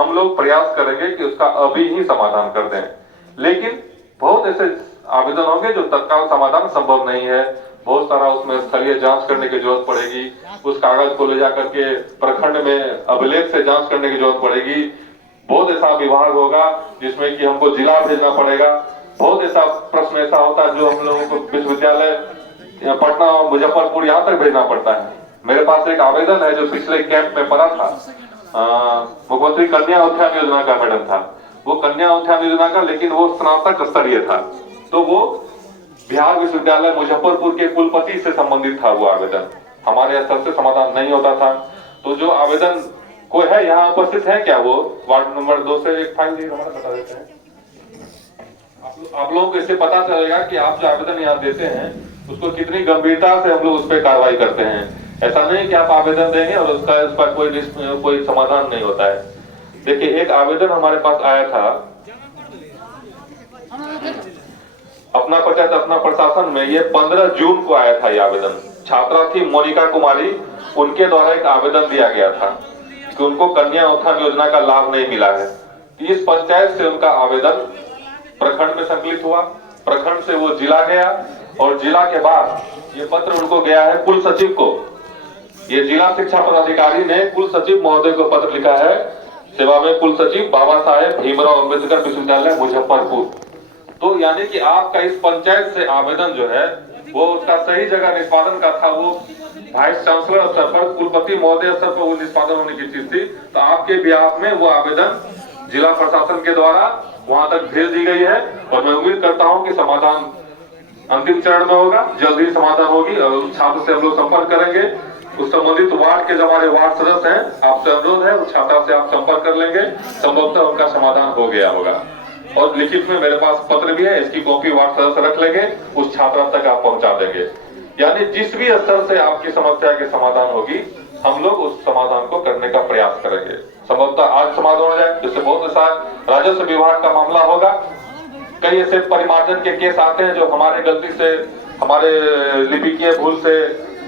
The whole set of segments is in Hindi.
हम लोग प्रयास करेंगे कि उसका अभी ही समाधान कर दें। लेकिन बहुत ऐसे आवेदन होंगे जो तत्काल समाधान संभव नहीं है। बहुत सारा उसमें स्थलीय जांच करने की जरूरत पड़ेगी। उस कागज को ले जाकर के प्रखंड में अभिलेख से जांच करने की जरूरत पड़ेगी। बहुत ऐसा विभाग होगा जिसमें कि हमको जिला भेजना पड़ेगा। बहुत ऐसा प्रश्न ऐसा होता है जो हम लोगों को विश्वविद्यालय पटना और मुजफ्फरपुर यहाँ तक भेजना पड़ता है। मेरे पास एक आवेदन है जो पिछले कैंप में पड़ा था, मुख्यमंत्री कन्या उत्थान योजना का मैडम था। वो कन्या उत्थान योजना का, लेकिन वो स्नातक स्तरीय था, तो वो बिहार विश्वविद्यालय मुजफ्फरपुर के कुलपति से संबंधित था। वो आवेदन हमारे स्तर से समाधान नहीं होता था। तो जो आवेदन कोई है यहाँ उपस्थित है क्या, वो वार्ड नंबर 2 से एक फाइल हमारा बता देते हैं। आप लोगों को इससे पता चलेगा कि आप जो आवेदन यहाँ देते हैं उसको कितनी गंभीरता से हम लोग उस पर कार्रवाई करते हैं। ऐसा नहीं कि आप आवेदन देंगे और उसका कोई समाधान नहीं होता है। देखिए, एक आवेदन हमारे पास आया था अपना पंचायत अपना प्रशासन में, ये 15 जून को आया था। ये आवेदन छात्रा थी मोनिका कुमारी, उनके द्वारा एक आवेदन दिया गया था कि उनको कन्या उत्थान योजना का लाभ नहीं मिला है। इस पंचायत से उनका आवेदन प्रखंड में संकलित हुआ, प्रखंड से वो जिला गया और जिला के बाद ये पत्र उनको गया है कुल सचिव को। ये जिला शिक्षा पदाधिकारी ने कुल सचिव महोदय को पत्र लिखा है, सेवा में कुल सचिव बाबा साहेब भीमराव अंबेडकर विश्वविद्यालय मुजफ्फरपुर। तो यानी कि आपका इस पंचायत से आवेदन जो है वो उसका सही जगह निष्पादन का था, वो वाइस चांसलर स्तर पर कुलपति महोदय स्तर पर वो निष्पादन होने की चीज थी। तो आपके बिहाफ में वो आवेदन जिला प्रशासन के द्वारा वहां तक भेज दी गई है और मैं उम्मीद करता हूं कि समाधान अंतिम चरण में होगा, जल्द ही समाधान होगी। और उस छात्र से हम लोग संपर्क करेंगे, उस संबंधित वार्ड के जो हमारे वार्ड सदस्य हैं, आपसे अनुरोध है उस छात्रा से आप संपर्क कर लेंगे, संभवतः उनका समाधान हो गया होगा। और लिखित में मेरे पास पत्र भी है, इसकी कॉपी वार्ड सदस्य रख लेंगे, उस छात्रा तक आप पहुंचा देंगे। यानी जिस भी स्तर से आपकी समस्या के समाधान होगी, हम लोग उस समाधान को करने का प्रयास करेंगे। संभवतः आज समाधान हो जाए, जिससे बहुत ऐसा राजस्व विभाग का मामला होगा। कई ऐसे परिमार्जन के केस आते हैं जो हमारे गलती से, हमारे लिपिकीय भूल से,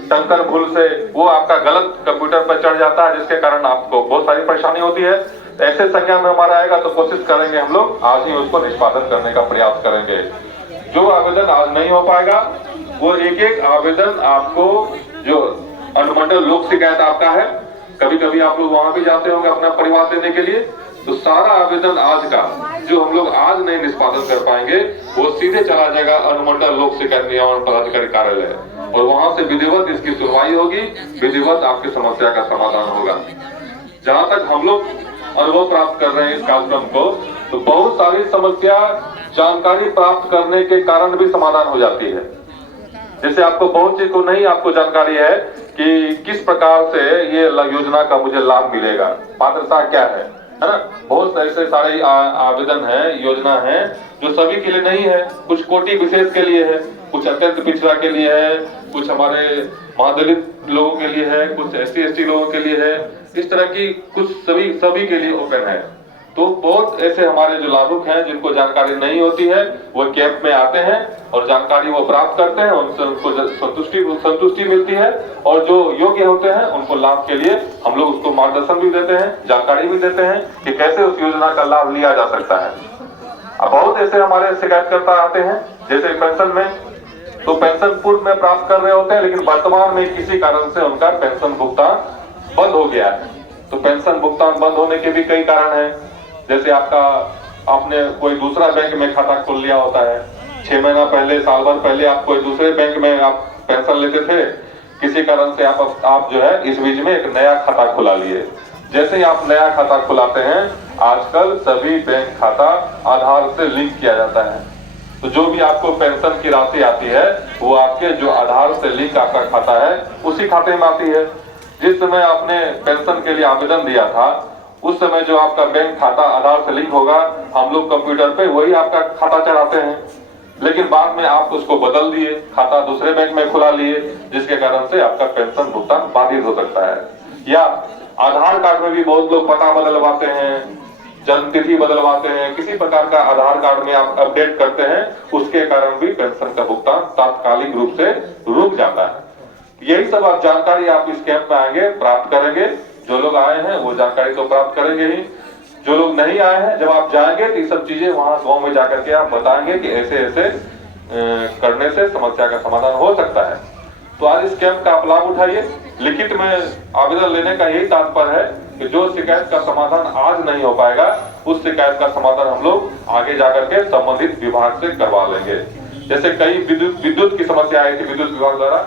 टंकन भूल से वो आपका गलत कंप्यूटर पर चढ़ जाता है, जिसके कारण आपको बहुत सारी परेशानी होती है। ऐसे संज्ञान में हमारा आएगा तो कोशिश करेंगे हम लोग आज ही उसको निष्पादन करने का प्रयास करेंगे। जो आवेदन आज नहीं हो पाएगा वो एक एक आवेदन आपको, जो अनुमंडल लोक शिकायत आपका है, कभी कभी आप लोग वहां भी जाते होंगे अपना परिवार देने के लिए, तो सारा आवेदन आज का जो हम लोग आज नहीं निष्पादन कर पाएंगे वो सीधे चला जाएगा अनुमंडल लोक शिकायत निवारण पदाधिकारी कार्यालय और वहां से विधिवत इसकी सुनवाई होगी, विधिवत आपकी समस्या का समाधान होगा। जहां तक हम लोग अनुभव प्राप्त कर रहे हैं इस कार्यक्रम को, तो बहुत सारी समस्या जानकारी प्राप्त करने के कारण भी समाधान हो जाती है। जैसे आपको बहुत चीज को नहीं आपको जानकारी है कि किस प्रकार से ये योजना का मुझे लाभ मिलेगा, पात्रता क्या है ना। बहुत ऐसे सारे आवेदन है, योजना है जो सभी के लिए नहीं है, कुछ कोटि विशेष के लिए है, कुछ अत्यंत पिछड़ा के लिए है, कुछ हमारे महादलित लोगों के लिए है, कुछ SC/ST लोगों के लिए है, इस तरह की कुछ सभी के लिए ओपन है। तो बहुत ऐसे हमारे जो लाभुक हैं जिनको जानकारी नहीं होती है वो कैंप में आते हैं और जानकारी वो प्राप्त करते हैं, उनसे उनको संतुष्टि मिलती है और जो योग्य होते हैं उनको लाभ के लिए हम लोग उसको मार्गदर्शन भी देते हैं, जानकारी भी देते हैं कि कैसे उस योजना का लाभ लिया जा सकता है। अब बहुत ऐसे हमारे शिकायतकर्ता आते हैं, जैसे पेंशन में, तो पेंशन पूर्व में प्राप्त कर रहे होते हैं लेकिन वर्तमान में किसी कारण से उनका पेंशन भुगतान बंद हो गया है। तो पेंशन भुगतान बंद होने के भी कई कारण हैं। जैसे आपने कोई दूसरा बैंक में खाता खोल लिया होता है, 6 महीना पहले, साल भर पहले आप कोई दूसरे बैंक में आप पेंशन लेते थे, किसी कारण से आप जो है इस बीच में एक नया खाता खुला लिए। जैसे ही आप नया खाता खुलाते हैं, आजकल सभी बैंक खाता आधार से लिंक किया जाता है, तो जो भी आपको पेंशन की राशि आती है वो आपके जो आधार से लिंक आपका खाता है उसी खाते में आती है। जिस समय आपने पेंशन के लिए आवेदन दिया था उस समय जो आपका बैंक खाता आधार से लिंक होगा, हम लोग कंप्यूटर पे वही आपका खाता चढ़ाते हैं, लेकिन बाद में आप उसको बदल दिए, खाता दूसरे बैंक में खुला लिए, जिसके कारण से आपका पेंशन भुगतान बाधित हो सकता है। या आधार कार्ड में भी बहुत लोग पता बदलवाते हैं, जन्म तिथि बदलवाते हैं, किसी प्रकार का आधार कार्ड में आप अपडेट करते हैं, उसके कारण भी पेंशन का भुगतान तात्कालिक रूप से रुक जाता है। यही सब आप जानकारी आप इस कैंप में आएंगे प्राप्त करेंगे। जो लोग आए हैं वो जानकारी तो प्राप्त करेंगे ही, जो लोग नहीं आए हैं, जब आप जाएंगे तो ये सब चीजें वहां गांव में जाकर के आप बताएंगे कि ऐसे ऐसे करने से समस्या का समाधान हो सकता है। तो आज इस कैंप का आप लाभ उठाइए। लिखित में आवेदन लेने का यही तात्पर्य है कि जो शिकायत का समाधान आज नहीं हो पाएगा, उस शिकायत का समाधान हम लोग आगे जाकर के संबंधित विभाग से करवा लेंगे। जैसे कई विद्युत की समस्या आई थी, विद्युत विभाग द्वारा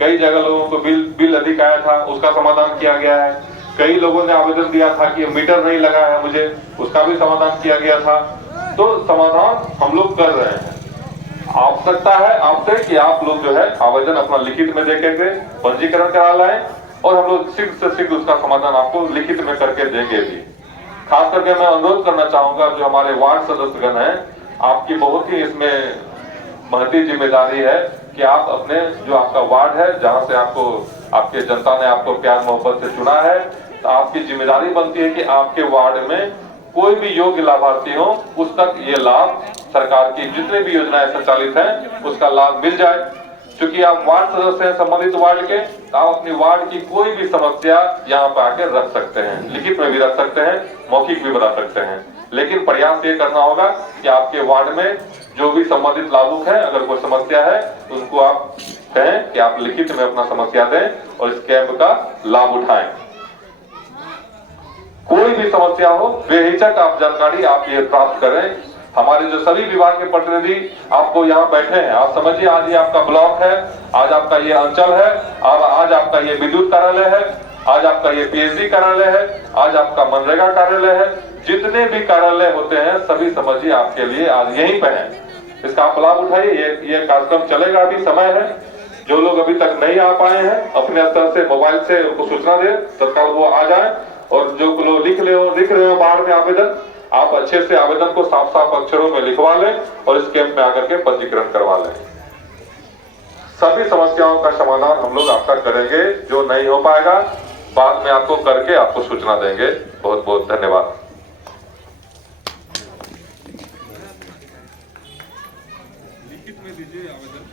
कई जगह लोगों को बिल अधिक आया था, उसका समाधान किया गया है। कई लोगों ने आवेदन दिया था कि मीटर नहीं लगा है मुझे, उसका भी समाधान किया गया था। तो समाधान हम लोग कर रहे हैं। आवश्यकता है आपसे कि आप लोग जो है आवेदन अपना लिखित में देके पंजीकरण करा लाएं, और हम लोग शीघ्र से शीघ्र उसका समाधान आपको लिखित में करके देंगे भी। खास करके मैं अनुरोध करना चाहूंगा, जो हमारे वार्ड सदस्यगण हैं, आपकी बहुत ही इसमें महती जिम्मेदारी है कि आप अपने जो आपका वार्ड है, जहां से आपको आपके जनता ने आपको प्यार मोहब्बत से चुना है, तो आपकी जिम्मेदारी बनती है कि आपके वार्ड में कोई भी योग्य लाभार्थी हो, उस तक ये लाभ सरकार की जितने भी योजनाएं संचालित हैं उसका लाभ मिल जाए। क्योंकि आप वार्ड सदस्य हैं संबंधित वार्ड के, तो आप अपनी वार्ड की कोई भी समस्या यहाँ पे आके रख सकते हैं, लिखित में भी रख सकते हैं, मौखिक भी बता सकते हैं। लेकिन प्रयास ये करना होगा कि आपके वार्ड में जो भी संबंधित लाभुक है, अगर कोई समस्या है तो उनको आप कहें कि आप लिखित में अपना समस्या दें और इस कैंप का लाभ उठाएं। कोई भी समस्या हो, बेहिचक आप जानकारी आप ये प्राप्त करें। हमारे जो सभी विभाग के प्रतिनिधि आपको यहाँ बैठे हैं, आप समझिए आज ये आपका ब्लॉक है, आज आपका ये अंचल है, आज आपका ये विद्युत कार्यालय है, आज आपका ये पीएचडी कार्यालय है, आज आपका मनरेगा कार्यालय है। जितने भी कार्यालय होते हैं सभी समझिए आपके लिए आज यहीं पे हैं। इसका आप लाभ उठाइए। ये कार्यक्रम चलेगा, अभी समय है। जो लोग अभी तक नहीं आ पाए हैं, अपने स्तर से मोबाइल से उनको सूचना दे, तत्काल वो आ जाए। और जो लोग लिख रहे हो बाहर में आवेदन, आप अच्छे से आवेदन को साफ साफ अक्षरों में लिखवा लें और इस कैंप में आकर के पंजीकरण करवा लें। सभी समस्याओं का समाधान हम लोग आपका करेंगे। जो नहीं हो पाएगा बाद में आपको करके आपको सूचना देंगे। बहुत बहुत धन्यवाद। लिखित में दीजिए आवेदन।